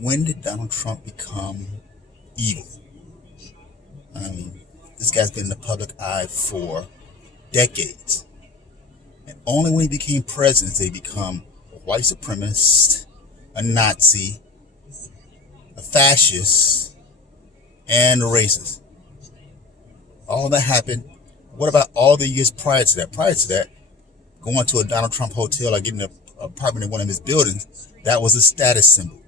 When did Donald Trump become evil? I mean, this guy's been in the public eye for decades. And only when he became president did he become a white supremacist, a Nazi, a fascist, and a racist. All that happened. What about all the years prior to that? Prior to that, going to a Donald Trump hotel or getting an apartment in one of his buildings, that was a status symbol.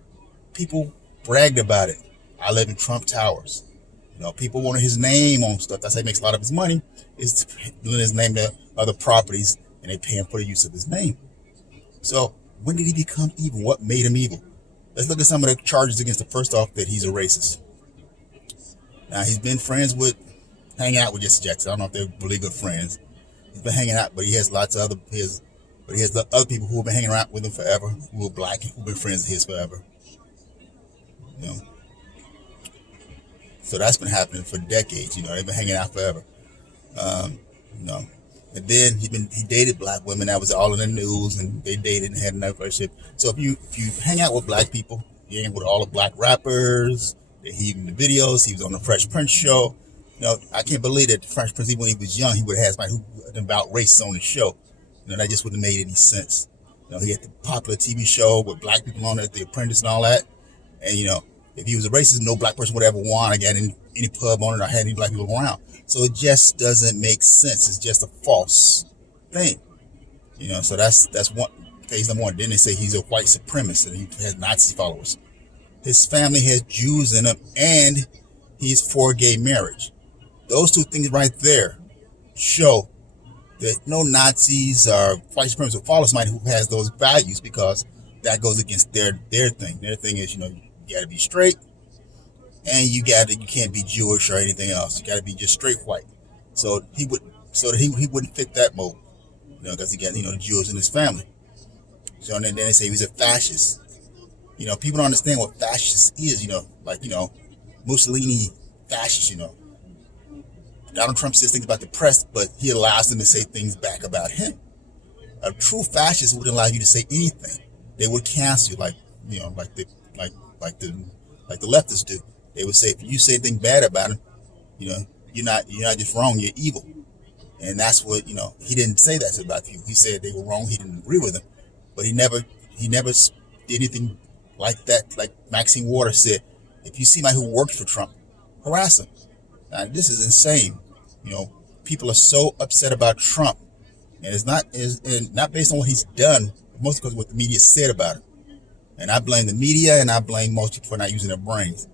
People bragged about it. I live in Trump Towers. People wanted his name on stuff. That's how he makes a lot of his money, is doing his name to other properties, and they pay him for the use of his name. So when did he become evil? What made him evil? Let's look at some of the charges against him. First off, that he's a racist. Now, he's been hanging out with Jesse Jackson. I don't know if they're really good friends. He's been hanging out, but he has lots of the other people who have been hanging around with him forever, who are black, who've been friends of his forever. So that's been happening for decades. They've been hanging out forever. And then he dated black women. That was all in the news, and they dated and had another relationship. So if you hang out with black people, you hang with all the black rappers. He in the videos. He was on the Fresh Prince show. I can't believe that the Fresh Prince, even when he was young, he would have had somebody who about race on the show. That just wouldn't have made any sense. He had the popular TV show with black people on it, The Apprentice and all that. And if he was a racist, no black person would ever want to get any pub on it or had any black people around. So it just doesn't make sense. It's just a false thing. So that's one phase number one. Then they say he's a white supremacist and he has Nazi followers. His family has Jews in him, and he's for gay marriage. Those two things right there show that no Nazis or white supremacists will follow somebody who has those values, because that goes against their thing. Their thing is, you got to be straight, and you can't be Jewish or anything else. You got to be just straight white. So he wouldn't fit that mold, because he got the Jews in his family. So then they say he's a fascist. People don't understand what fascist is. Mussolini fascist. Donald Trump says things about the press, but he allows them to say things back about him. A true fascist wouldn't allow you to say anything. They would cancel you, like the leftists do. They would say, if you say anything bad about him, you're not just wrong, you're evil. And that's what, he didn't say that about you. He said they were wrong. He didn't agree with them, but he never did anything like that. Like Maxine Waters said, if you see somebody who works for Trump, harass him. Now, this is insane. People are so upset about Trump, and it's not based on what he's done, mostly because of what the media said about him. And I blame the media, and I blame most people for not using their brains.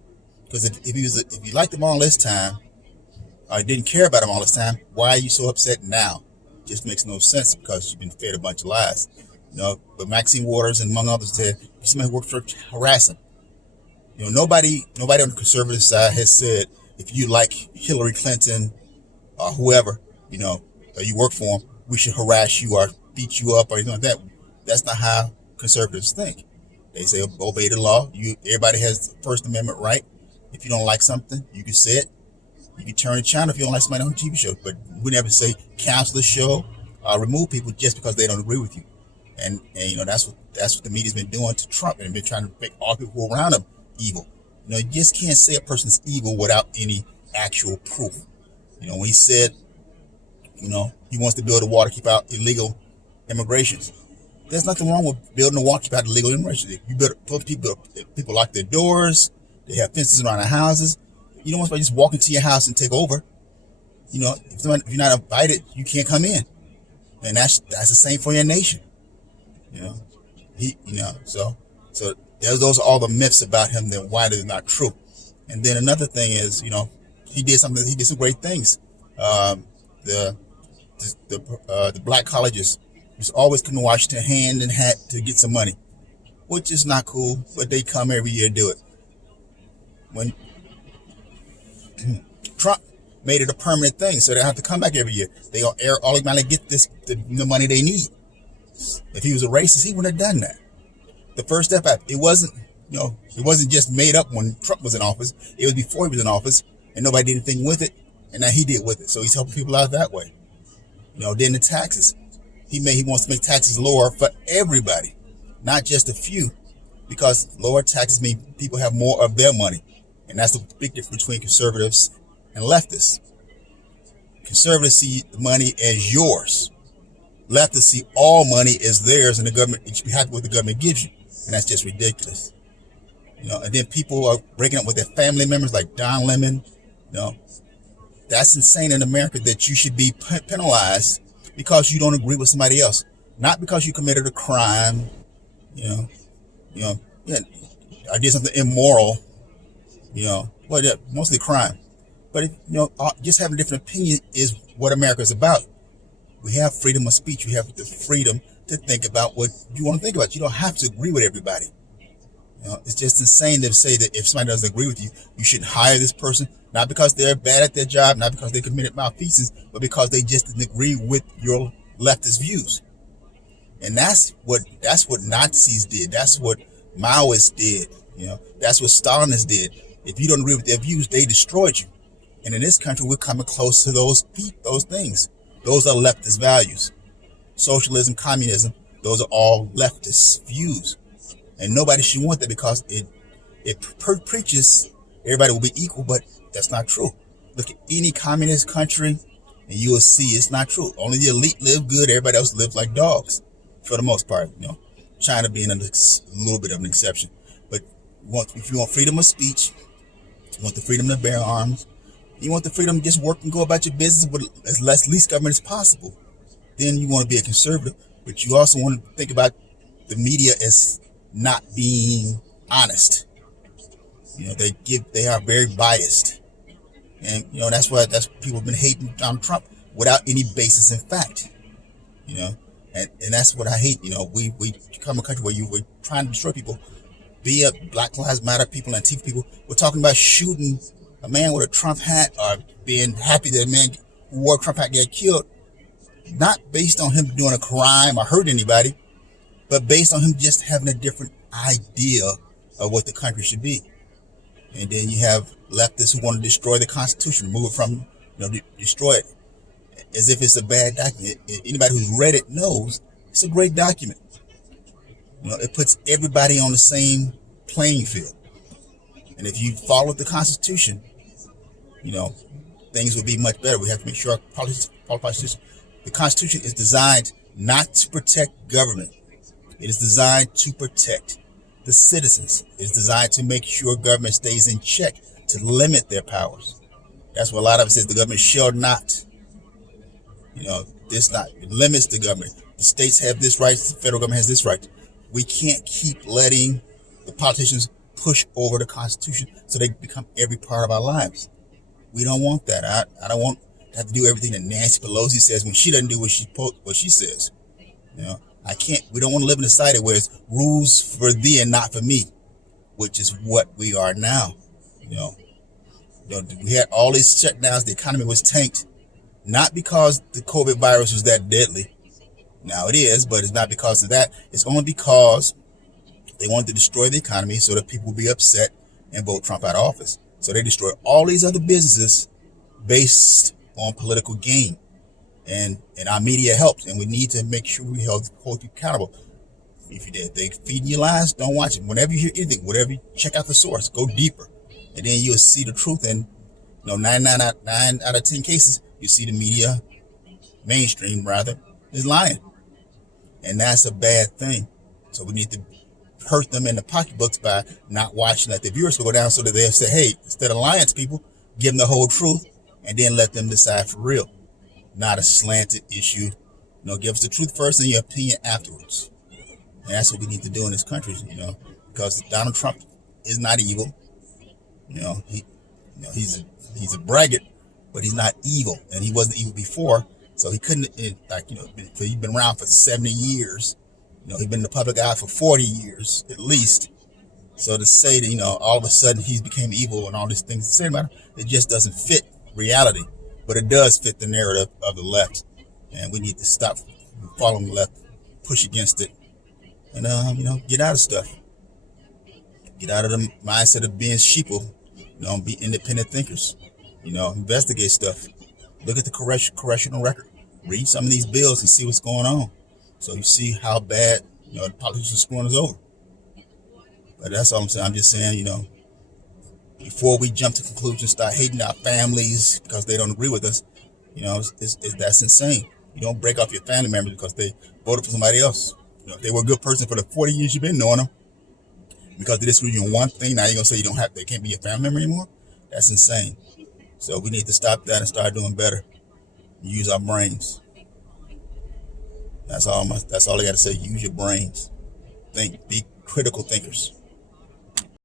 Because if you liked him all this time, or didn't care about him all this time, why are you so upset now? It just makes no sense, because you've been fed a bunch of lies. But Maxine Waters and among others said, if somebody who worked for harass him. Nobody on the conservative side has said, if you like Hillary Clinton or whoever, or you work for them, we should harass you or beat you up or anything like that. That's not how conservatives think. They say obey the law. Everybody has the First Amendment right. If you don't like something, you can say it. You can turn the channel if you don't like somebody on a TV show. But we never say cancel the show or remove people just because they don't agree with you. And that's what the media's been doing to Trump, and been trying to make all people around him evil. You just can't say a person's evil without any actual proof. When he said, he wants to build a wall to keep out illegal immigrations. There's nothing wrong with building a wall to keep out illegal immigration. If you build people lock their doors, they have fences around their houses. You don't want somebody just walk into your house and take over. If you're not invited, you can't come in. And that's the same for your nation. So those are all the myths about him that why they're not true. And then another thing is, he did some great things. The black colleges used to always come to Washington hand in hand to get some money, which is not cool, but they come every year to do it. When Trump made it a permanent thing, so they have to come back every year. They automatically get the money they need. If he was a racist, he wouldn't have done that. The First Step Act, it wasn't just made up when Trump was in office. It was before he was in office, and nobody did anything with it, and now he did with it. So he's helping people out that way. Then the taxes. He wants to make taxes lower for everybody, not just a few. because lower taxes mean people have more of their money. And that's the big difference between conservatives and leftists. Conservatives see the money as yours. Leftists see all money as theirs, and the government, you should be happy with what the government gives you. And that's just ridiculous. And then people are breaking up with their family members like Don Lemon. That's insane in America, that you should be penalized because you don't agree with somebody else, not because you committed a crime, I did something immoral, mostly crime. But just having a different opinion is what America is about. We have freedom of speech. We have the freedom to think about what you want to think about. You don't have to agree with everybody. It's just insane to say that if somebody doesn't agree with you, you shouldn't hire this person, not because they're bad at their job, not because they committed malfeasance, but because they just didn't agree with your leftist views. And that's what Nazis did. That's what Maoists did. That's what Stalinists did. If you don't agree with their views, they destroyed you. And in this country, we're coming close to those things. Those are leftist values. Socialism, communism, those are all leftist views. And nobody should want that, because it preaches everybody will be equal, but that's not true. Look at any communist country and you will see it's not true. Only the elite live good. Everybody else lives like dogs for the most part. China being a little bit of an exception. But if you want freedom of speech, you want the freedom to bear arms, you want the freedom to just work and go about your business with as least government as possible, then you want to be a conservative. But you also want to think about the media as not being honest. They are very biased, and that's people have been hating Donald Trump without any basis in fact. And that's what I hate. We come a country where we're trying to destroy people, be it Black Lives Matter people, Antifa people. We're talking about shooting a man with a Trump hat, or being happy that a man who wore a Trump hat get killed, not based on him doing a crime or hurting anybody, but based on him just having a different idea of what the country should be. And then you have leftists who want to destroy the Constitution, move it from, destroy it as if it's a bad document. Anybody who's read it knows it's a great document. It puts everybody on the same playing field. And if you follow the Constitution, things will be much better. We have to make sure the Constitution is designed not to protect government. It is designed to protect the citizens. It's designed to make sure government stays in check, to limit their powers. That's what a lot of it says. The government shall not. It limits the government. The states have this right. The federal government has this right. We can't keep letting the politicians push over the Constitution so they become every part of our lives. We don't want that. I don't want to have to do everything that Nancy Pelosi says when she doesn't do what she says. We don't want to live in a society where it's rules for thee and not for me, which is what we are now. We had all these shutdowns. The economy was tanked, not because the COVID virus was that deadly. Now it is, but it's not because of that. It's only because they wanted to destroy the economy so that people would be upset and vote Trump out of office. So they destroyed all these other businesses based on political gain. And our media helps, and we need to make sure we hold you accountable. If they feed you lies, don't watch it. Whenever you hear anything, check out the source, go deeper, and then you'll see the truth. And 9 out of 10 cases, you see the media, mainstream rather, is lying, and that's a bad thing. So we need to hurt them in the pocketbooks by not watching. Let the viewers go down so that they'll say, hey, instead of lying to people, give them the whole truth, and then let them decide for real. Not a slanted issue. Give us the truth first and your opinion afterwards. And that's what we need to do in this country, because Donald Trump is not evil. He's a braggart, but he's not evil, and he wasn't evil before. So he couldn't, he's been around for 70 years. He's been in the public eye for 40 years at least. So to say that, all of a sudden he's became evil and all these things to say about him, it just doesn't fit reality. But it does fit the narrative of the left, and we need to stop following the left, push against it, and get out of stuff. Get out of the mindset of being sheeple. Be independent thinkers. Investigate stuff. Look at the congressional record. Read some of these bills and see what's going on, so you see how bad the politicians are screwing us over. But that's all I'm saying. I'm just saying, before we jump to conclusions, start hating our families because they don't agree with us, that's insane. You don't break off your family members because they voted for somebody else. If they were a good person for the 40 years you've been knowing them, because they disagree on one thing, now you're gonna say they can't be your family member anymore? That's insane. So we need to stop that and start doing better. Use our brains. That's all I gotta say. Use your brains. Think. Be critical thinkers.